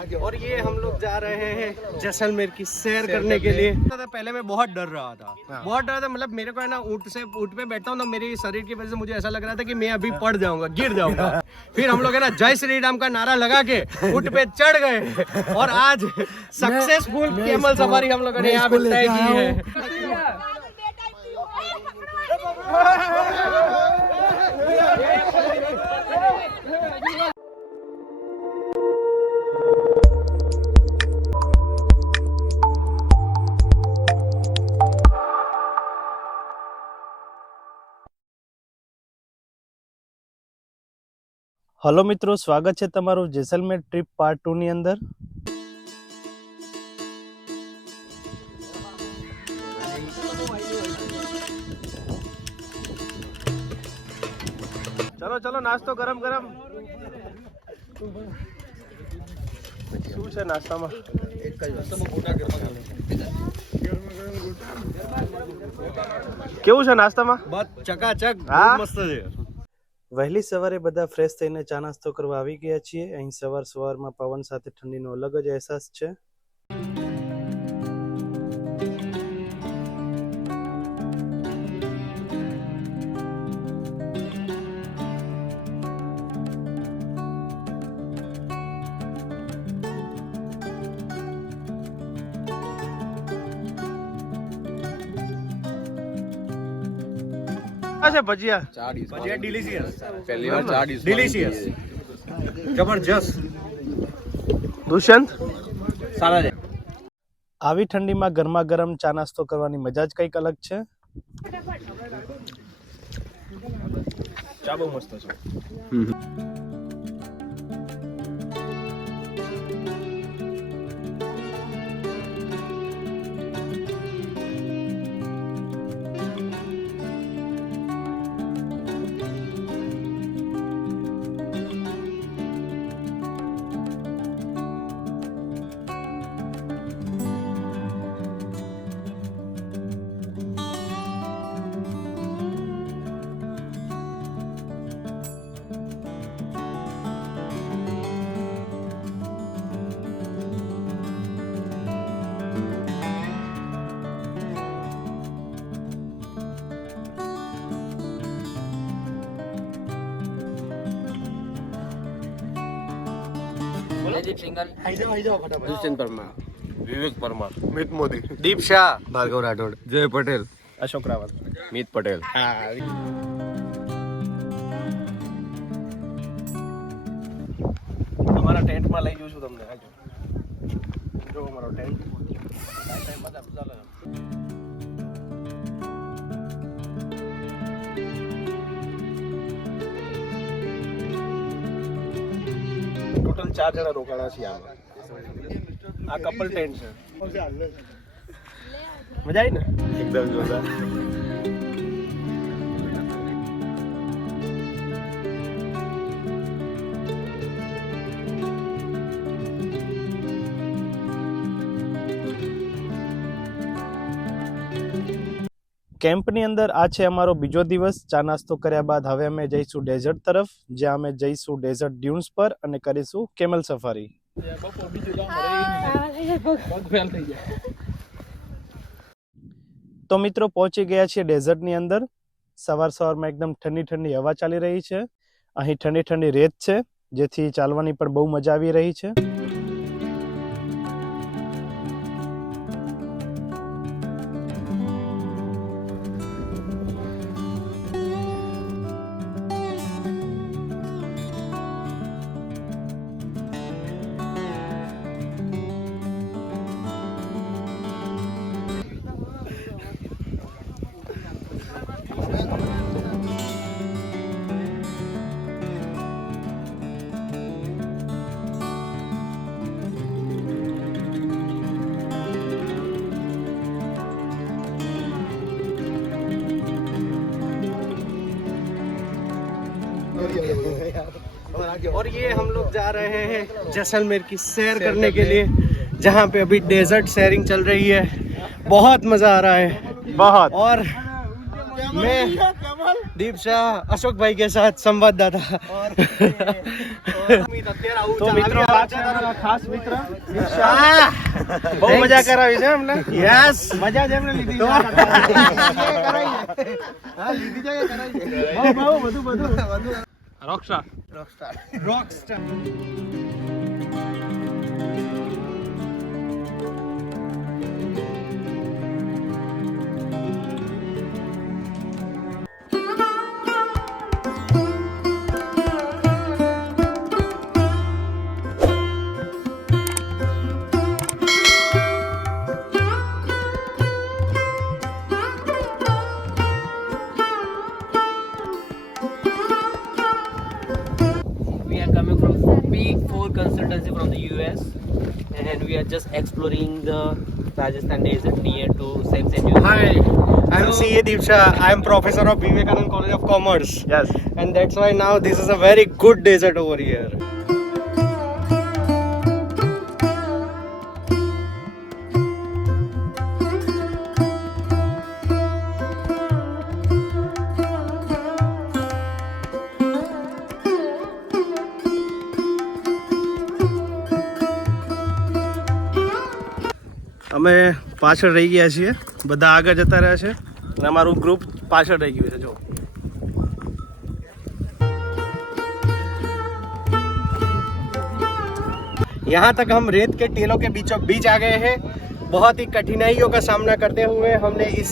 और ये हम लोग जा रहे हैं जैसलमेर की सैर करने के लिए। पहले मैं बहुत डर रहा था, मतलब मेरे को है ना ऊँट पे बैठता हूँ ना, मेरी शरीर की वजह से मुझे ऐसा लग रहा था कि मैं अभी पड़ जाऊंगा, गिर जाऊंगा। फिर हम लोग है ना जय श्री राम का नारा लगा के ऊँट पे चढ़ गए और आज सक्सेसफुल कैमल सफारी हम लोगों ने यहाँ पे तय की है। हेलो मित्रों, स्वागत है तमारू जैसलमेर ट्रीप पार्ट 2 ની અંદર। चलो चलो नास्तो गरम गरम શું છે નાસ્તામાં? કેવું છે નાસ્તામાં? બસ ચકાચક, બહુ મસ્ત છે। વહેલી સવારે બધા ફ્રેશ થઈને ચા નાસ્તો કરવા આવી ગયા છીએ। અહીં સવારમાં પવન સાથે ઠંડીનો અલગ જ અહેસાસ છે। अच्छा भजिया डिलीशियस, पहली बार डिलीशियस, जबरदस्त। दुष्यंत सारा है। આવી ઠંડીમાં ગરમા ગરમ ચા નાસ્તો કરવાની મજા જ કંઈક અલગ છે। ચા બહુ મસ્ત છે। दुष्यंत परमार, विवेक परमार, मित मोदी, दीप शाह, भार्गव राठौड़, जय पटेल, अशोक रावत, मीत पटेल। અમારા ટેન્ટમાં લઈ જઉં છું તમને। જો અમારો ટેન્ટ ટોટલ 4 જણા રોકાણા છીએ આમાં। આ કપલ ટેન્ટ છે। મજા આવી ને? एकदम जोरदार। કેમ્પની અંદર આ છે અમારો બીજો દિવસ। ચા નાસ્તો કર્યા બાદ હવે અમે જઈશું ડેઝર્ટ તરફ, જ્યાં અમે જઈશું ડેઝર્ટ ડ્યુન્સ પર અને કરીશું કેમલ સફારી। તો મિત્રો પહોંચી ગયા છીએ ડેઝર્ટની અંદર। સવારમાં એકદમ ઠંડી ઠંડી હવા ચાલી રહી છે। અહીં ઠંડી ઠંડી રેત છે, જેથી ચાલવાની પણ બહુ મજા આવી રહી છે। और ये हम लोग जा रहे हैं जैसलमेर की सैर करने के लिए, जहाँ पे अभी डेजर्ट सैरिंग चल रही है। बहुत मजा आ रहा है, बहुत। और मैं दीप शाह अशोक भाई के साथ संवाददाता તો મિત્રો આ છે અમારા ખાસ મિત્ર બહુ મજા કરાવી છે અમને यस મજા જ એમને લીધી Rockstar Rockstar We are coming from Big Four consultancy from the US, and we are just exploring the Rajasthan desert near to Safe City. Hi, I'm CA Deep Shah. I'm professor of Vivekanand College of Commerce. Yes And that's why now this is a very good desert over here. અમે પાછળ રહી ગયા છીએ, બધા આગળ જતા રહ્યા છે અને અમારું ગ્રુપ પાછળ રહી ગયું છે. જો यहाँ तक हम रेत के टीलों के बीचों बीच आ गए हैं. बहुत ही कठिनाइयों का सामना करते हुए हमने इस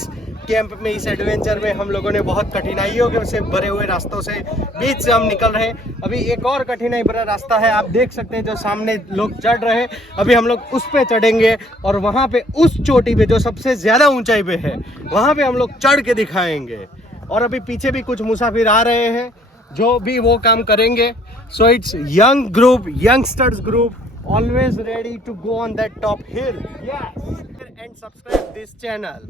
कैंप में, इस एडवेंचर में हम लोगों ने बहुत कठिनाइयों के से भरे हुए रास्तों से बीच से हम निकल रहे हैं. अभी एक और कठिनाई भरा रास्ता है, आप देख सकते हैं जो सामने लोग चढ़ रहे हैं. अभी हम लोग उस पे चढ़ेंगे और वहाँ पे उस चोटी पे जो सबसे ज़्यादा ऊंचाई पे है वहाँ पे हम लोग चढ़ के दिखाएंगे. और अभी पीछे भी कुछ मुसाफिर आ रहे हैं जो भी वो काम करेंगे. So it's young group, youngsters group, always ready to go on that top hill. Yes, and subscribe this channel.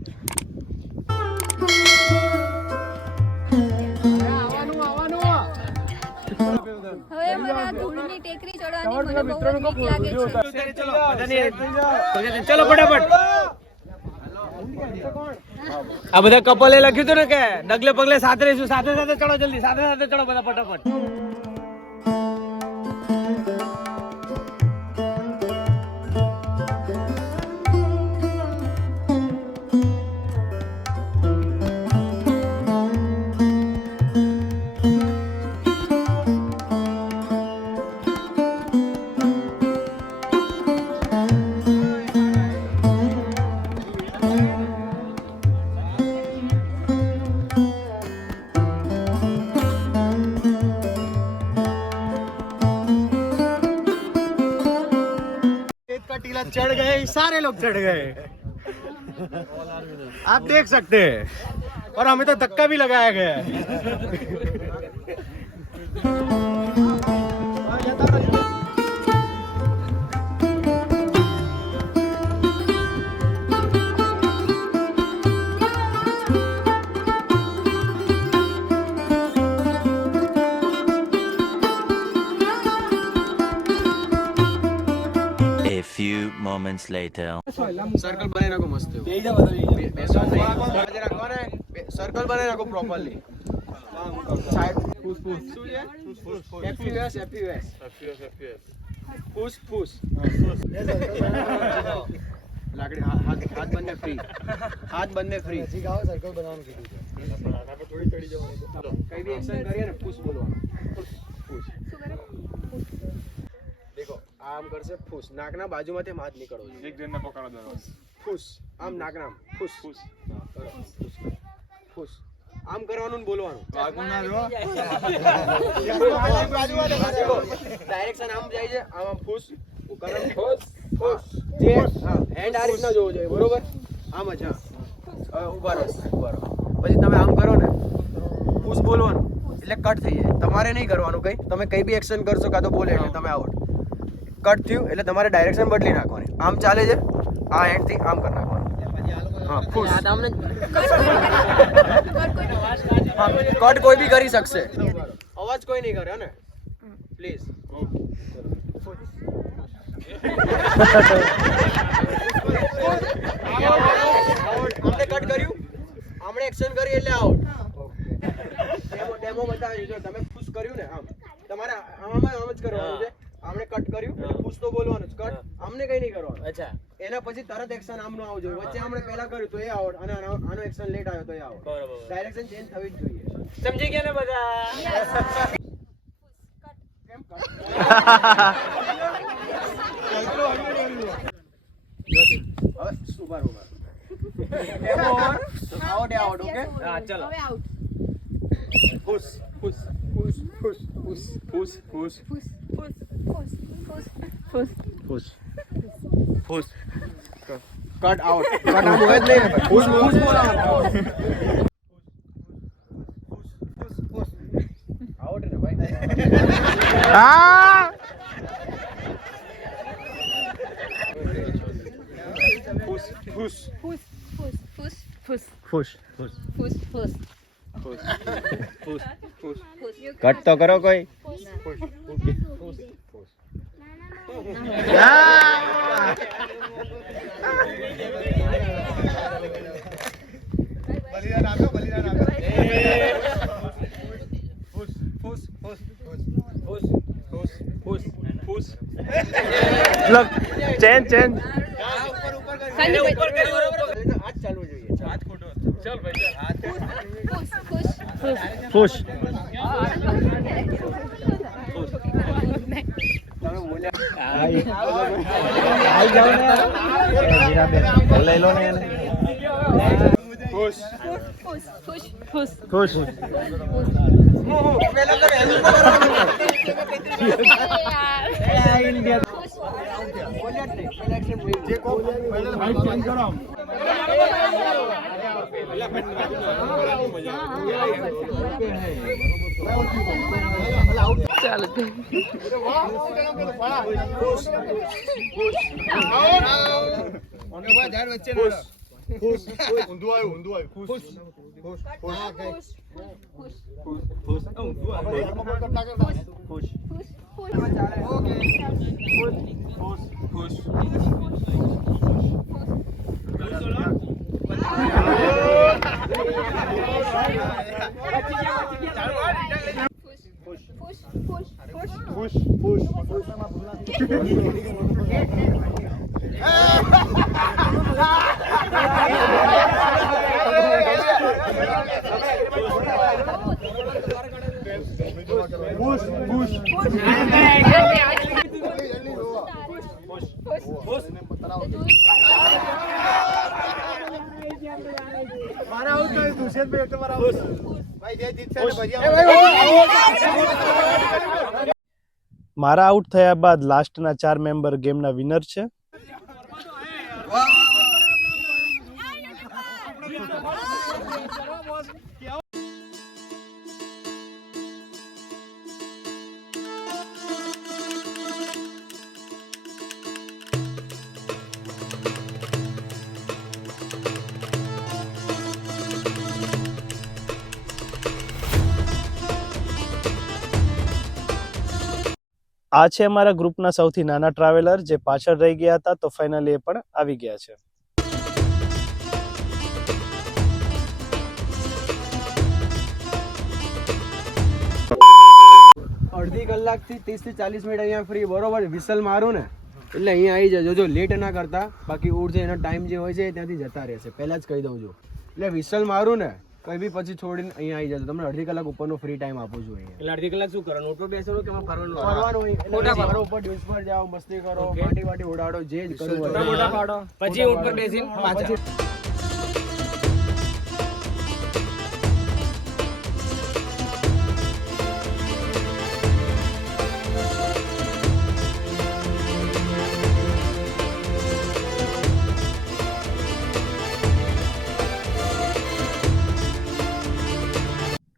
હવે મને આ ધૂળની ટેકરી ચડવાની મને બહુ જ બીક લાગે છે. ચલો ફટાફટ. આ બધા કપલે લખ્યું હતું ને કે ડગલે પગલે સાથે રહીશું, સાથે સાથે ચડો, જલ્દી સાથે સાથે ચડો બધા ફટાફટ. का टीला चढ़ गए, सारे लोग चढ़ गए, आप देख सकते हैं. और हमें तो धक्का भी लगाया गया है. A few moments later. Circle बने रखो मस्त. सर्कल बने रखो प्रॉपरली. लाकड़ी हाथ बनने फ्री, हाथ बनने फ्री. सर्कल बनाने के लिए कहीं भी एक्शन करिए ना, पुश बोलवाना. देखो આમ કરશે ફૂસ, નાકના બાજુમાંથી હાથ નીકળવો જોઈએ. એક જણને પકડો દો. ફૂસ આમ નાકના ફૂસ ફૂસ કરો. ફૂસ આમ કરવાનું ને બોલવાનું. ડાયરેક્શન આમ જાય છે, આમ આમ ફૂસ કરો. ફૂસ ફૂસ જે હેન્ડ આ રીતના જોવો જોઈએ, બરોબર? આમ જ. હા ઊભા રહો, ઊભા રહો. પછી તમે આમ કરો ને, ફૂસ બોલવાનું એટલે કટ થઈ જાય. તમારે નહીં કરવાનું કંઈ, તમે કંઈ બી એક્શન કરશો કાં તો બોલે એટલે તમે આઉટ. કટ થયું એટલે તમારે ડાયરેક્શન બદલી નાખવાની. આમ ચાલે છે, આ એન્ડ થી આમ કરી નાખવાનું. હા ખુશ. કટ કોઈ બી કરી શકશે, અવાજ કોઈ નહીં કરે ને, પ્લીઝ. આપણે કટ કર્યું, આપણે એક્શન કરી એટલે આઉટ. ડેમો બતાવી જો તમે પુશ કર્યું ને આમ તમારે આમ જ કરવાનું છે. આમને કટ કર્યું એટલે પુશ તો બોલવાનું જ કટ આમને કઈ નહીં કરવાનું. અચ્છા એના પછી તરત એક્શન આમનું આવવું જોઈએ. વચ્ચે આપણે પહેલા કર્યું તો એ આઉટ અને આનો એક્શન લેટ આવ્યો તો એ આઉટ. બરોબર ડાયરેક્શન ચેન્જ થવી જ જોઈએ. સમજી ગયા ને બધા કેમ કટ? હવે ઉભા રહો. Out out okay. હા ચલો હવે out. Push push push push push push push push push push push push push cut out. Cut આમ હોય જ નહીં ને પુશ પુશ બોલાવો. પુશ આઉટ ને ભાઈ. Push push push push push push push push push push push push cut તો કરો કોઈ. ચેન્જ ચેન્જ ઉપર કરી હાથ ચાલવું જોઈએ. હાથ ખોટો ચાલ ભાઈ હાથ પુશ પુશ પુશ તમે બોલ્યા આઈ જાવ ને હીરાબેન લઈ લો ને એને. પુશ પુશ પુશ પુશ ખુશ પહેલા તો એનું કરવાનું. યાર બોલ્યા જ નહીં. પહેલા એક્શન જે કો પહેલા હાઈટ ચેન્જ કરો. મારા આઉટ થયા બાદ લાસ્ટના 4 મેમ્બર ગેમના વિનર છે. આ છે અમારા ગ્રુપના સૌથી નાના ટ્રાવેલર જે પાછળ રહી ગયા હતા, તો ફાઇનલી એ પણ આવી ગયા છે. અડધી કલાકથી 30 થી 40 મિનિટ અહીંયા ફ્રી બરોબર વિસલ મારું ને એટલે અહીંયા આવી જજો. જો લેટ ના કરતા, બાકી ઉડ છે એનો ટાઈમ જે હોય છે ત્યાંથી જતા રહેશે. પહેલા જ કહી દઉં છું. એટલે વિસલ મારું ને કઈ બી પછી છોડીને અહીંયા આવી જજો. તમને અડધી કલાક ઉપરનો ફ્રી ટાઈમ આપું છું અહીંયા. એટલે અડધી કલાક શું કરવાનું? ઓટો બેસવાનું કે ફરવાનું? ફરવાનું હોય એટલે ફરો ઉપર ડ્યુસ પર જાઓ, મસ્તી કરો, પાર્ટી વાટી ઉડાડો, જે જ કરવું હોય. મોટા પાડો પછી ઊંટ પર બેસીને પાછા.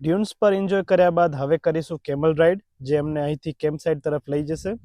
ડ્યુન્સ પર એન્જોય કર્યા બાદ હવે કરીશું કેમલ રાઇડ, જે અમને અહીંથી કેમ્પ સાઇટ તરફ લઈ જશે.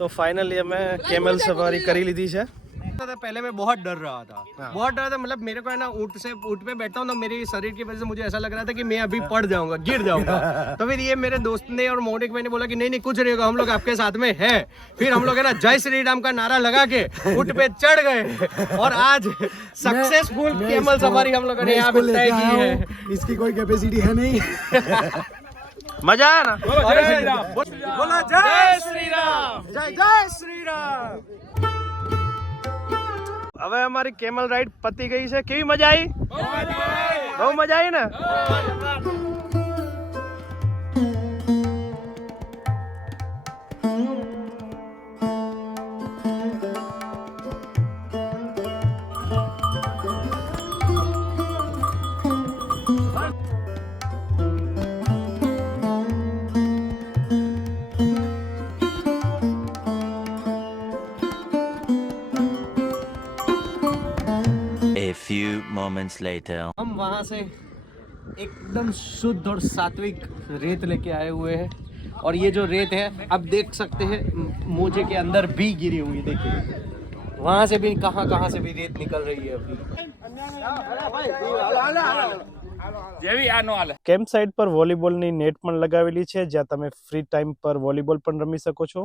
તો ફાઇનલી અમે કેમલ સવારી કરી લીધી છે. पहले मैं बहुत डर रहा था, बहुत डर था. मतलब मेरे को है ना ऊँट पे बैठता हूँ ना, मेरी शरीर की वजह से मुझे ऐसा लग रहा था कि मैं अभी पड़ जाऊंगा, गिर जाऊंगा. तो फिर ये मेरे दोस्त ने और मोनिक भाई ने बोला कि नहीं नहीं कुछ नहीं होगा, हम लोग आपके साथ में है. फिर हम लोग है ना जय श्री राम का नारा लगा के ऊँट पे चढ़ गए और आज सक्सेसफुल केमल सफारी हम लोगों ने यहाँ पे तय की है. इसकी कोई कैपेसिटी है नहीं. મજા આયા ના? बोला जय श्री राम, जय जय श्री राम. હવે અમારી કેમલ રાઈડ પતી ગઈ છે. કેવી મજા આવી? બહુ મજા આવી ને? A few moments later. हम वहाँ से एकदम शुद्ध और सात्विक रेत लेके आए हुए हैं और ये जो रेत है आप देख सकते हैं मोजे के अंदर भी गिरी हुई. देखिए वहाँ से भी कहाँ से भी रेत निकल रही है अभी. કેમ્પ સાઇટ પર વોલીબોલની નેટ પણ લગાવેલી છે, જ્યાં તમે ફ્રી ટાઈમ પર વોલીબોલ પણ રમી શકો છો.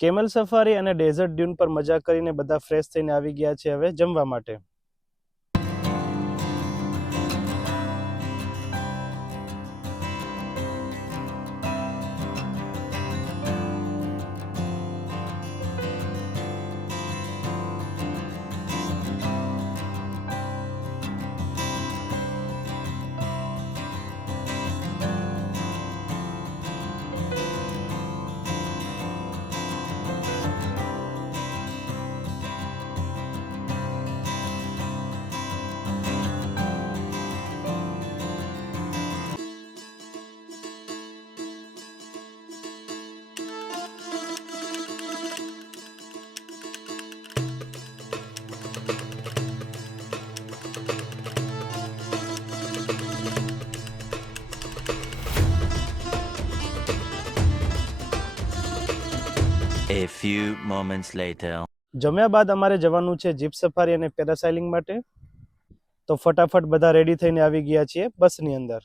કેમલ સફારી અને ડેઝર્ટ ડ્યુન પર મજા કરીને બધા ફ્રેશ થઈને આવી ગયા છે હવે જમવા માટે. A few moments later. જમ્યા બાદ અમારે જવાનું છે જીપ સફારી અને પેરાસાઇલિંગ માટે. તો ફટાફટ બધા રેડી થઈને આવી ગયા છીએ બસની અંદર.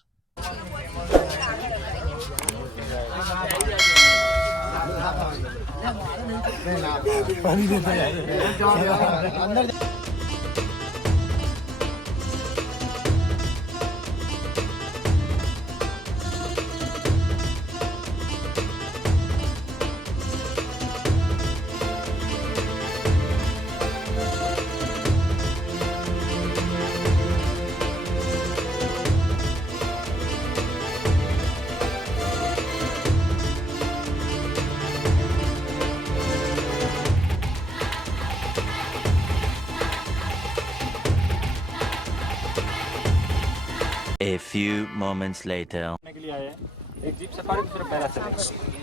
A few moments later. के लिए आए हैं. एक जीप सफारी दूसरा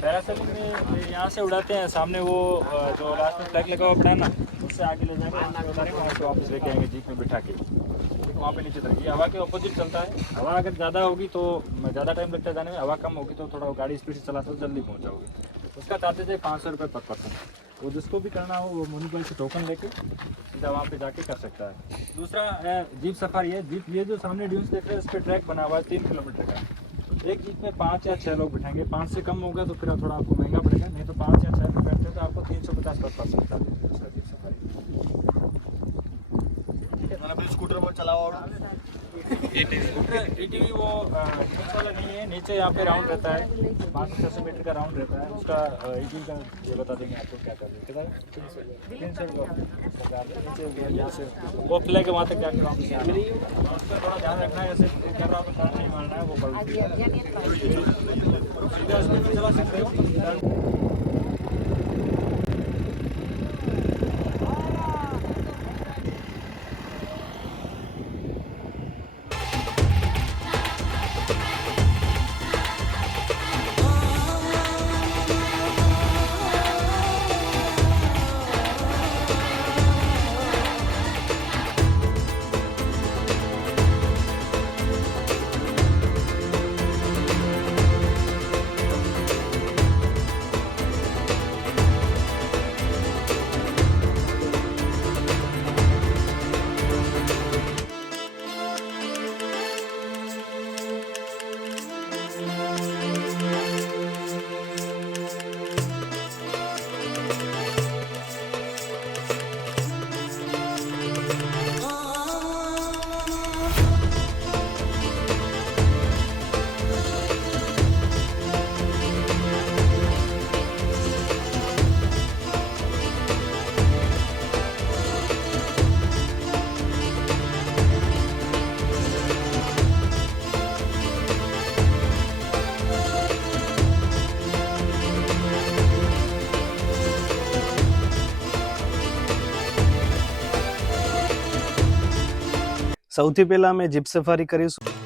पैरासेलिंग में यहाँ से उड़ाते हैं. सामने वो जो लास्ट में फ्लैग लगा हुआ पड़ा है ना, उससे आगे ले जाएंगे वहाँ से वापस लेके आएंगे जीप में बिठा के. वहाँ पे नीचे तक ये हवा के ऑपोजिट चलता है. हवा अगर ज़्यादा होगी तो ज़्यादा टाइम लगता है जाने में, हवा कम होगी तो थोड़ा गाड़ी स्पीड से चलाते हो जल्दी पहुँच जाओगे. उसका चार्जेज है 500 रुपये पर पर्सन. वो जिसको भी करना हो वो मोनिपल से टोकन लेके सीधा वहाँ पे जाके कर सकता है. दूसरा है जीप सफारी है. जीप ये जो सामने ड्यून्स देख रहे हैं इस पर ट्रैक बना हुआ है 3 किलोमीटर का. एक जीप में 5 या 6 लोग बिठाएंगे. 5 से कम होगा तो फिर थोड़ा आपको महंगा पड़ेगा, नहीं तो 5 या 6 में बैठते हैं तो आपको 350 पर पर्सन चार्ज है उसका जीप सफारी. स्कूटर पर चलाओ. ATV वो डिफेंस वाला नहीं है, नीचे यहाँ पे राउंड रहता है, 500-600 मीटर का राउंड रहता है उसका। ATV का ये बता देंगे आपको क्या करना है। कितना 300 नीचे यहाँ से वो फ्लैग के वहाँ तक जाकर राउंड से आना है। उसका थोड़ा ध्यान रखना है, जैसे कर रहा तो टर्न नहीं मारना है, वो पलटी है सीधा स्पीड में चला सकते हो। સૌથી પહેલા અમે જીપ સફારી કરીશું.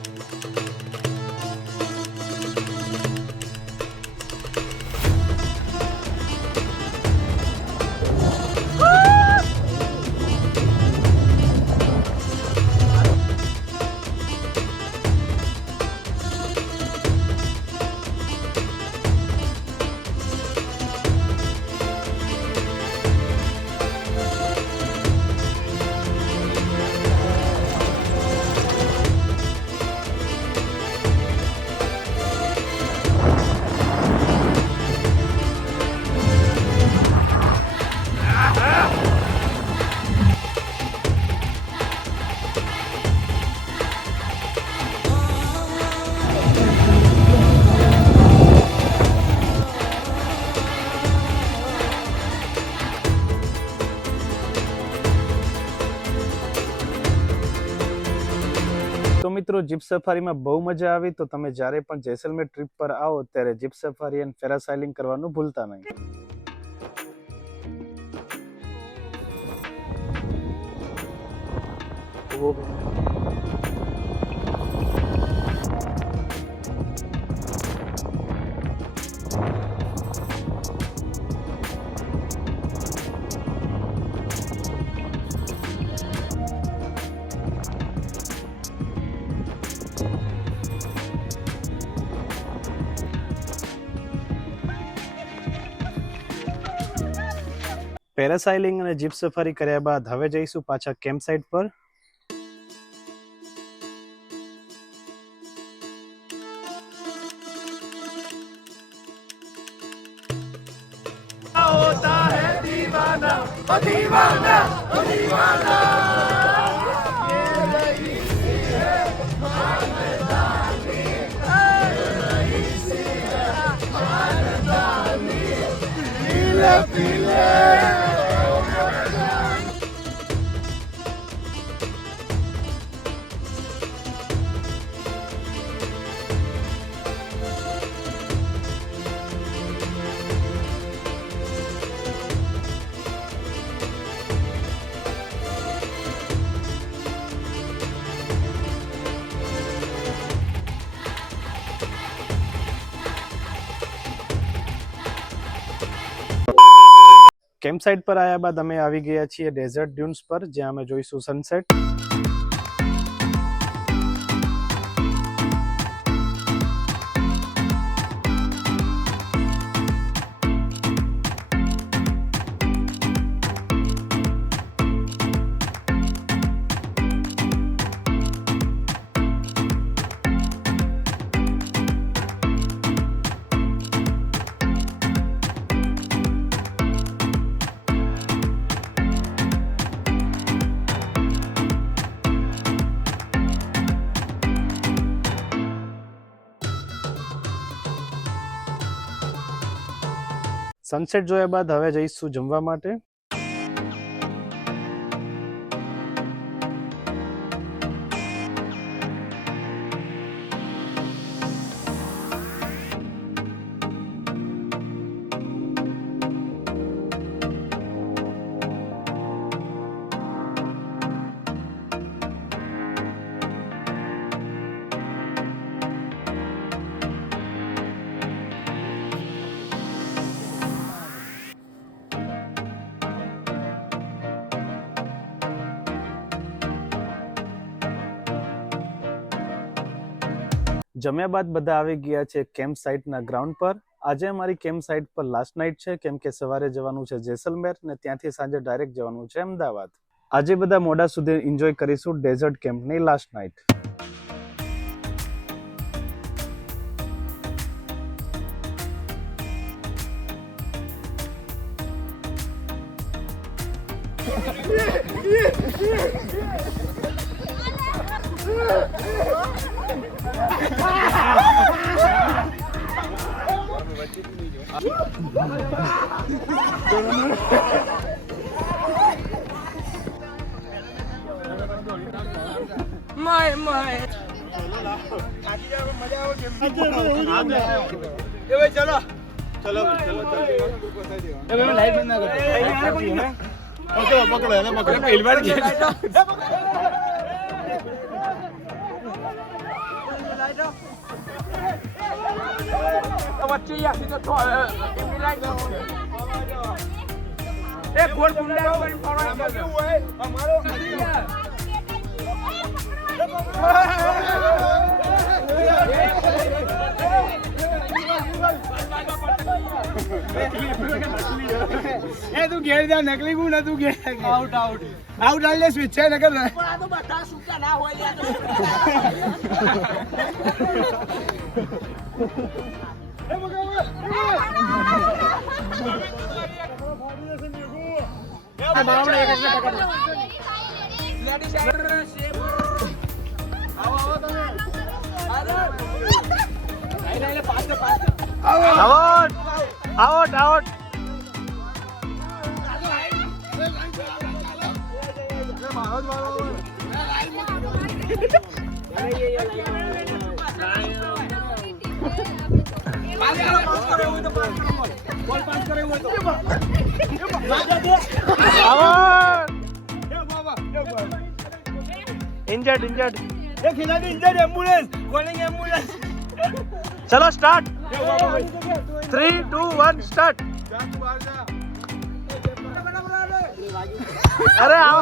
તો મિત્રો જીપ સફારીમાં બહુ મજા આવી. તો તમે જ્યારે પણ જેસલમેર ટ્રીપ પર આવો ત્યારે જીપ સફારી એન્ડ પેરાસાઇલિંગ કરવાનું ભૂલતા નહીં. પેરાસાઇલિંગ અને જીપ સફારી કર્યા બાદ હવે જઈશું પાછા કેમ્પ સાઇટ પર. કેમ્પ સાઇટ પર આવ્યા બાદ અમે આવી ગયા છીએ ડેઝર્ટ ડ્યુન્સ પર, જ્યાં અમે જોઈશું સનસેટ. સનસેટ જોયા બાદ હવે જઈશું જમવા માટે. જમ્યા બાદ બધા આવી ગયા છે કેમ્પ સાઇટના ગ્રાઉન્ડ પર. આજે અમારી કેમ્પ સાઇટ પર લાસ્ટ નાઇટ છે, કેમ કે સવારે જવાનું છે જેસલમેર ને ત્યાંથી સાંજે ડાયરેક્ટ જવાનું છે અમદાવાદ. આજે બધા મોડા સુધી એન્જોય કરીશું ડેઝર્ટ કેમ્પની લાસ્ટ નાઇટ. તું ઘેર જા નકલી ગુણ તું ઘેર આઉટ આઉટ આઉટ આલે સ્વિચ છે નકર પણ આ તો બધા સૂકા ના હોય યાર એ બાવડે એક જ પકડ લેડી શેપ આવો આવો તમે આઈ પાસ out out out. Injured injured ambulance calling ambulance चलो स्टार्ट 3 2 1 स्टार्ट. अरे आओ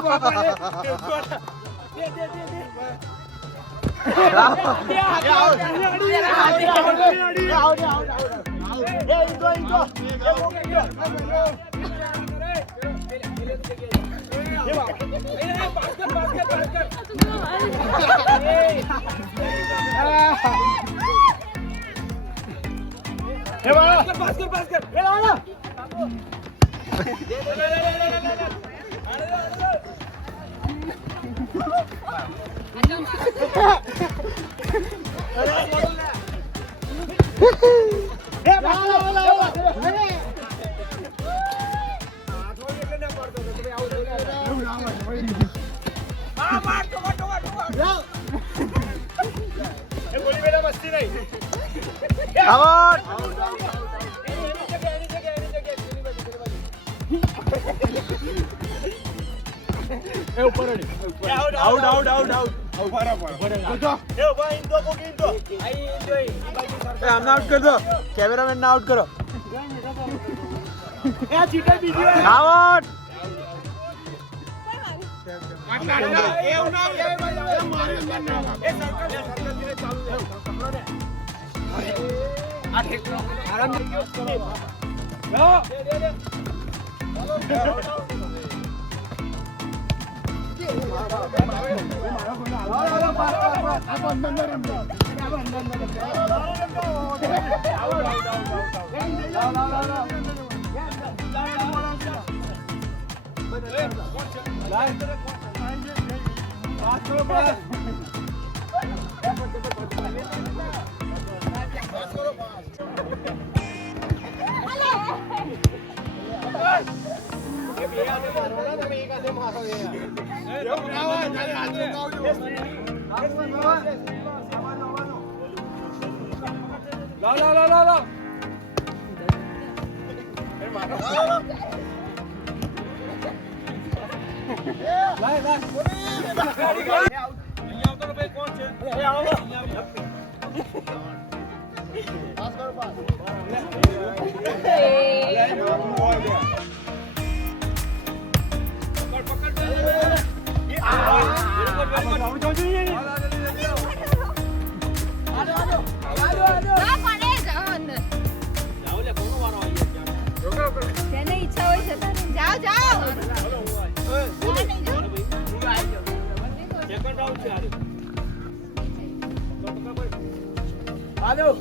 out out out out out कर दो कैमरामैन ना आउट करो आउट. ના પડે, જાઓ અંદર. જેને ઈચ્છા હોય જતા રહો. જાઓ જાઓ. ના, નહીં જાઓ.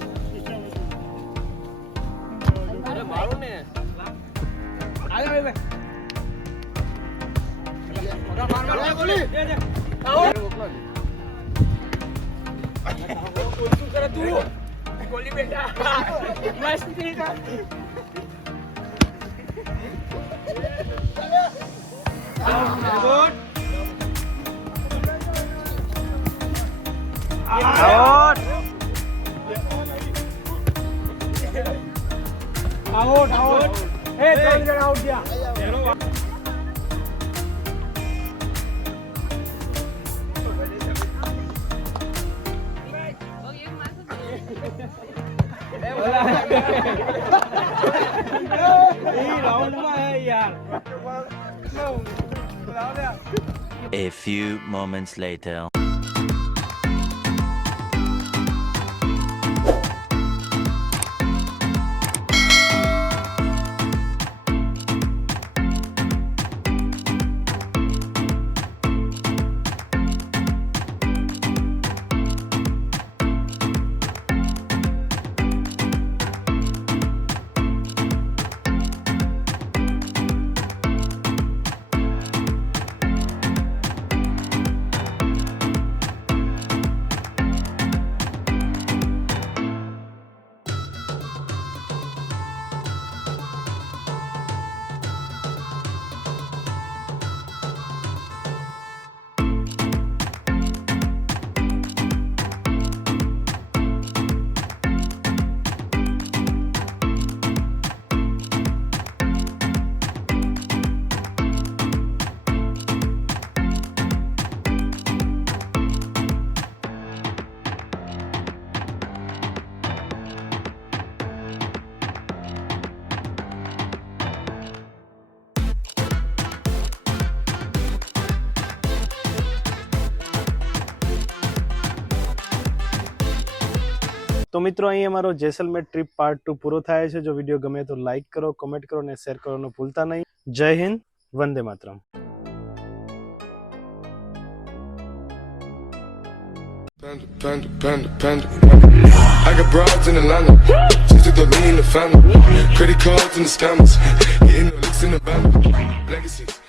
A few moments later. તો મિત્રો અહીં અમારો જેસલમેર ટ્રીપ પાર્ટ 2 પૂરો થાય છે. જો વિડીયો ગમે તો લાઈક કરો, કોમેન્ટ કરો અને શેર કરવાનું ભૂલતા નહીં. જય Hind, Vande Mataram. I got broads in Atlanta, just to throw me in the family. Credit cards and the scammers, getting the licks in the band. Legacies.